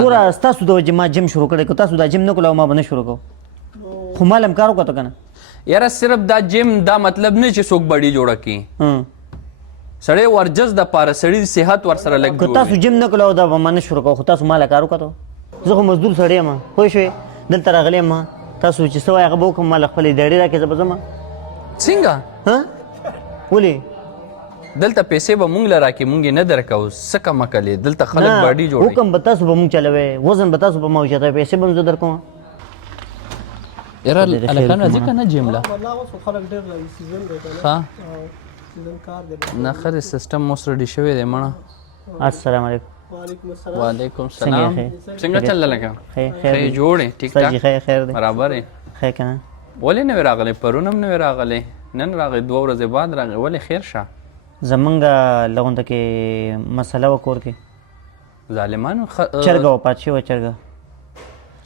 ګوره ستاسو د وجې ما جیم شروع کړی که تاسو دا جیم نه کولو ما به نه شروع کوم خو ما هم کار وکړه که نه یاره صرف دا جیم دا مطلب نه چې څوک بډي جوړه کړي سړی ورجس د پاره سړي صحت ورسره لګ که تاسو جیم نه کولو دا به ما نه شروع کوم خو تاسو ما له کار وکړه زه خو مزدور سړی یم پوه شوې دلته راغلی یم تاسو چې څه وایي هغه به وکړم ما له خپلې دړې راکړې زه به ځم څنګه ولې دلته پیسې به مونږ له راکړي مونږ یې نه درکوو څه کمه کلې دلته خلک باډي جوړوي حکم به تاسو به مونږ چلوئ وزن به تاسو به ما اوچتوئ پیسې به هم زه درکوم یاره هلکان راځي که نه جیم له ښه نه ښه دی سیسټم اوس ریډي شوی دی مړه السلام علیکم وعلیکم السلام څنګه چل لکه خیر جوړ یې ټیک ټاک خیر دی برابر یې خیر که نه ولې نه وې راغلی پرون هم نه وې راغلی نن راغی 2 ورځې بعد راغی ولې خیر شه زمونږ لغونته کې مسله وه کور کې ظالمانو چرګه وفات شوې چرګه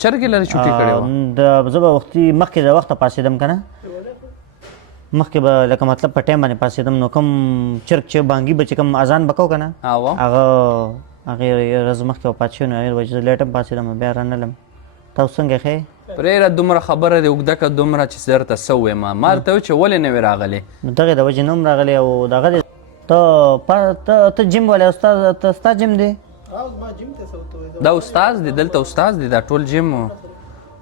چرګې لرې چوټي کړې وه زه به وختي مخکې د وخته پاڅېدم که نه مخکې به لکه مطلب په ټایم باندې پاڅېدم نو کوم چرګ چې بانګي به چې کوم اذان به کوو که نه هغې ورځ مخکې وفات شوی نو هغې وجې زه لیټ هم پاڅېدم بیا رانلم تاسو څنګه ښې پرېږده دومره خبره دې اوږده که دومره چې درته څه ووایم ما درته وایي چې ولې نه وې راغلی نو دغې د وجې نه هم راغلی او دغه دی ته جیم والی ستا جیم دی دا استاد دی دلته استاد دی دا ټول جیم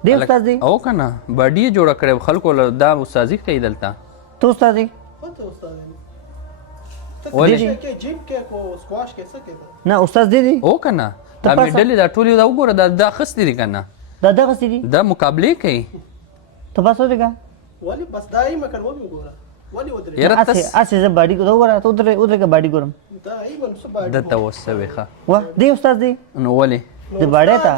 دی استاد دی او که نه باډي یې جوړه کړې خلکو له دا استازي کوي دلته ته استاد دی نه استاد دی دی او که نه دا میډلې دا ټول دا وګوره دا اخیستې دي که نه دا دغسې دي دا مقابلې کوي ته بس ودرېږه هسې زه باډي ته وګوره ته ودرېږه باډي ګورم دته اوس څه وې ښه وه دی استاد دی نو ولې د باډۍ ته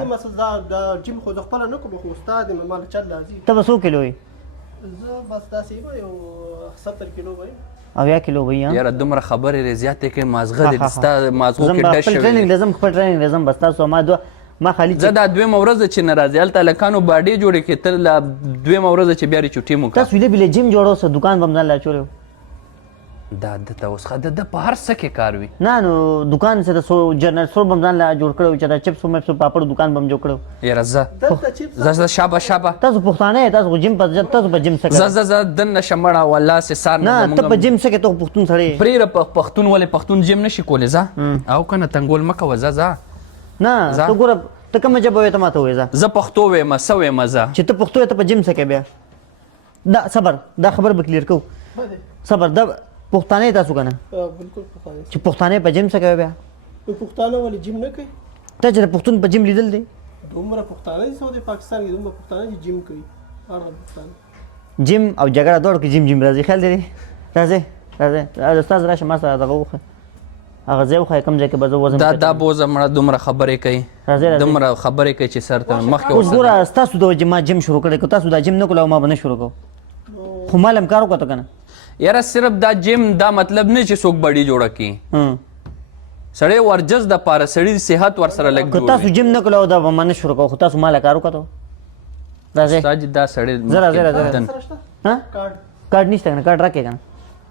ته به څو کیلو یې 80 کیلو به یې یاره دومره خبرې رې زیاتې کوي مازغه دې ستا مازغو کې ډش شوی خپل ټریننګ لازم بس تاسو ما ما خالي زه دا دویمه ورځ چې نه راځي هلته هلکانو باډۍ جوړې کړې ته لا دویمه ورځ چې بیا رې چوټي مو تاسو ویلې بلې جیم جوړو څه دوکان به هم ځان لا چولې دا دته اوس ښه د په هر څه کې کار وي نه نو دوکان څه د جنرل سټور به هم ځان لا جوړ کړی چې دا چپس میپس پاپړ دوکان به هم جوړ کړی یاره زه شابه تاسو پښتانه یې تاسو جیم تاسو په جیم څه کوئ زه دننه شمړه والله سې سار نه ته په جیم څه کې ته پښتون سړی یې پرېږده پښتون ولې پښتون جیم نه شي کولی ځه او که نه تنګول مه کوه ځه نه ته ګوره ته کومه ژبه وایې ته ما ته وایې زه پښتو وایم څه وایم زه چې ته پښتو یې ته په جیم څه کوې بیا دا صبر دا خبر به کلیر کوو صبر دا پښتانه تاسو که نه چې پښتانه په جیم څه کوي بیا پښتانه ولې جیم نه کوي ته چې د پښتون په جیم لیدل دی دومره پښتانه دي سعودي پاکستان کې دومره پښتانه چې جیم کوي هغه پښتانه جیم او جګړه دواړو کې جیم راځي خیال دی راځئ استاد راشه ما سره دغه وښیه هغه ځای وښیه کوم ځای کې به زه وزن دا بوزه مړه دومره خبرې کوي دومره خبرې کوي چې سر ته مخکې اوس ګوره ستاسو د وجې ما جیم شروع کړی که تاسو دا جیم نه کولو ما به نه شروع کوم خو ما هم کار وکړه که نه یاره صرف دا جیم دا مطلب نه چې څوک بډي جوړه کړي سړی ورجس د پاره سړي صحت ورسره لګ که تاسو جیم نه کولو دا به ما نه شروع کوم خو تاسو ما له کار وکړه راځئ دا سړی کارډ نشته که نه کارډ راکړې که نه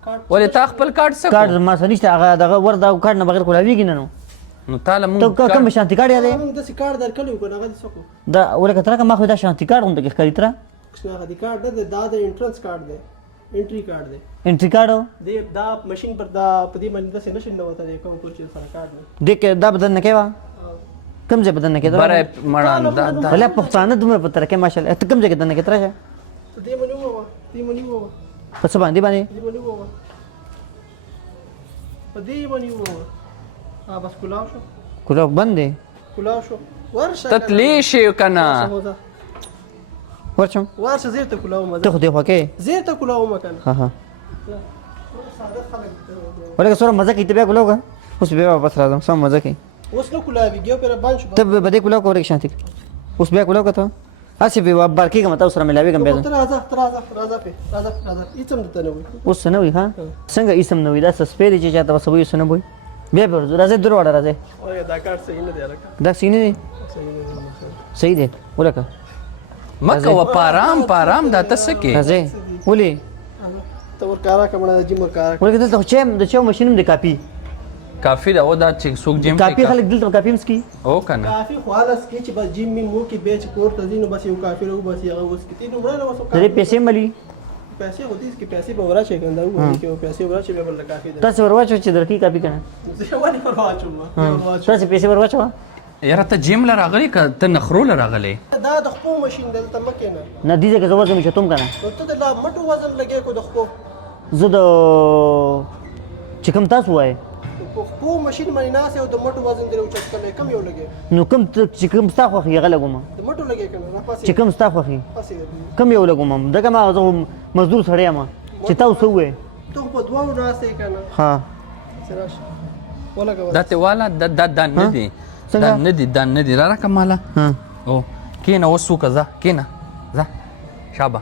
ولې تا خپل کارډ څه کارډ ما سره نشته هغه دغه ور دا کارډ نه بغیر کولاویږي نه نو تاله مونږ ته کوم شانتي کارډ یاد دی داسې کارډ درکړی وو که نه هغه دې څه کړو دا ولکه ترکه ما خو دا شانتي کارډ غوندې کې ښکاري تره هغه دې کارډ نه دی دا د انټرنس کارډ دی انټري کارډ دی انټري کارډ دا ماشین پر دا په دې باندې داسې نشي نوته دی کوم چې سره کارډ دی دې کې دا بدن نه کوي کوم ځای بدن نه کوي بره مړه بله پښتانه دومره په ترکه ماشاءالله ته کوم ځای کې بدن نه کوي تراشه دې منی وو په څه باندې دې منی وو په دې منی وو بس کلاو شو کلاو بند دی کلاو شو ورشه تتلی شي که نه ورشم ورشه زیر ته کلاو مزه ته خو دې خوا کې زیر ته کلاو مکان ها ولکه سوره مزه کوي ته بیا کلاو که اوس بیا واپس راځم سم مزه کوي اوس نه کلاویږي پر باندې شو ته به دې کلاو کوې شانتي اوس بیا کلاو که ته هسې به بار کېږم تاسو سره ملاوېږم بیا راځه هېڅ هم درته نه وي اوس څه نه وي ها څنګه هېڅ هم نه وي دا څه سپی دی چې چاته به څه وایي څه نه وایي بیا به ورځو راځئ دروازه راځئ دا کارت صحیح نه دی هلکه دا صحیح نه دی صحیح دی ولکه مه کوه په ارام دا ته څه کې راځئ ولې ته ورکاره که مړه د جیم ورکاره ولکه دلته خو د چایو ماشین هم دی کاپي کافی دا او دا چې څوک جیم کافي خلک دلته کافي مسکی او کنه کافي خالص کې چې بس جیم می مو کې بیچ کور ته ځینو بس یو کافي راو بس هغه اوس کې تینو مړه وسو درې پیسې ملي پیسې هوتي چې پیسې به وراشي کنده و چې پیسې وراشي به بل کافي ده تاسو ورواچو چې درکې کافي کنه زه ولې ورواچم تاسو پیسې ورواچو یاره ته جیم لا راغلی که ته نخرو لا راغلی دا د خپل ماشين دلته مکه نه نه دي چې زه وزن چتم کنه نو ته د لا مټو وزن لګې کو د خپل زه د چې کوم تاسو وای په خپل ماشين باندې ناس یو د مټو وزن درو چت کله کم یو لګې نو کوم چې کوم تاسو خو یې غلګم د مټو لګې کنه را پاسې چې کوم تاسو خو پاسې کم یو لګم دغه ما زه مزدور سړی ما چې تاسو وې ته په دوه ناسې کنه ها سراش ولګه دا ته والا دا نه دی دا نه دی را راکه مالا او کینه اوس وکه ځه کینه ځه شابه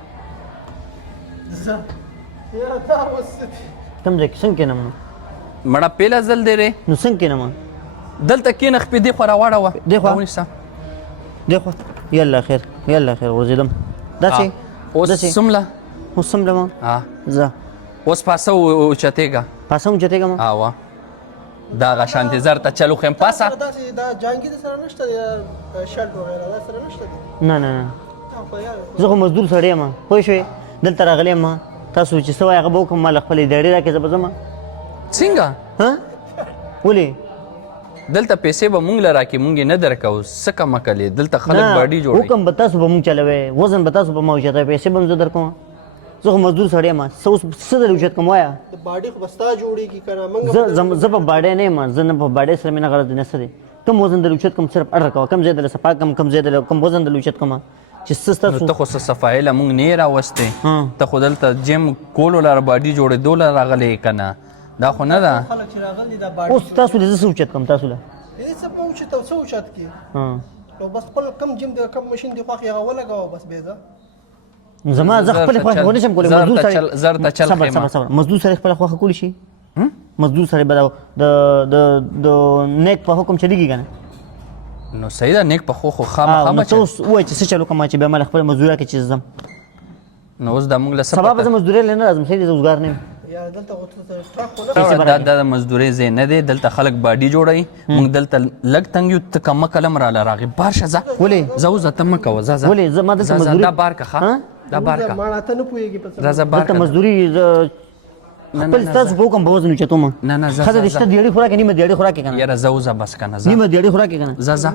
یا دا وسه کوم ځای کې څنګه نم مړه پیله ځل دی ری نو څنګه نم دلته کینه خپې دی خو راواړه وه دی خوا. ونیسه دیکھو یلا خیر ورزیدم داسې اوس سمله اوس سم لما زه اوس پاسه اوچتېږه پاسم چتېګم اوا دا غ شانتي زر ته چلو خیم پاسه دا جانګي سره نشته یا شرټ وغیرہ دا سره نشته نه نه نه خو یار زه خو مزدور سړی یم پوه شوې دلته راغلی یم تاسو چې څه وایي هغه به وکړم مال خپلې دیړې راکړې زه به ځم څنګه ها ولې دلته پیسې به مونږ له راکړي مونږ یې نه درکوو څه کمه کلې دلته خلک باډي جوړوي حکم به تاسو به مونږ چلوئ وزن به تاسو به ما اوچتوئ پیسې به م زه درکوم زه خو مزدور سړی یم څه در اوچت کوم وایه د باډي خو بستا جوړیږي کنه زه په باډی نه یم زه نه په باډی سره مې نه غرض نه څه دی کم وزن در اوچت کوم صرف اډر کوه کم ځای در صفا کم ځای در کم وزن در اوچت کوم چې څه نو ستاسو ته خو څه صفایي له مونږ نه یې راوستې ته خو دلته جیم کولو لاره باډي جوړېدو له راغلی که نه دا خو نه ده خلک چې راغلي دا باډي اوس تاسو له زه څه اوچت کوم تاسو له هیڅ په اوچت او څه اوچت کې نو بس خپل کم جیم د کم ماشين دی خو هغه ولګاو بس به زما زه خپل خوښه نشم کولی مزدور سړی زر ته چل خیمه صبر مزدور سړی خپل خوښه کولی شي مزدور سړی به د نیک په حکم چلیږي که نه نو صحیح ده نیک په خو خامخا نو ته اوس ووایه چې څه چل وکړم چې بیا ما له خپله مزدوري راکړې چې زه ځم نو اوس دا مونږ له څه سبا به زه مزدورۍ له نه راځم صحیح دی زه اوزګار نه یم یا دلته ټرک خو پته دا د مزدورۍ ځای نه دی دلته خلک باډي جوړوي مونږ دلته لږ تنګ یو ته کمه کلم راله راغې بار شه ځه ولې ځه اوس ته مه کوه ځه ولې زه ما دلته مزدوري دا بار که ښه دا بار که ما ته نه پوهېږي په څه ځه بار دلته که مزدوري خپل ستاسو په حکم به وزن اوچتوم نه ځه ښځه دې شته دیړې خوراکې نیمه دیړې خوراکې که نه یاره ځه اوځه بس که نه ځه نیمه دیړې خوراکې که نه ځه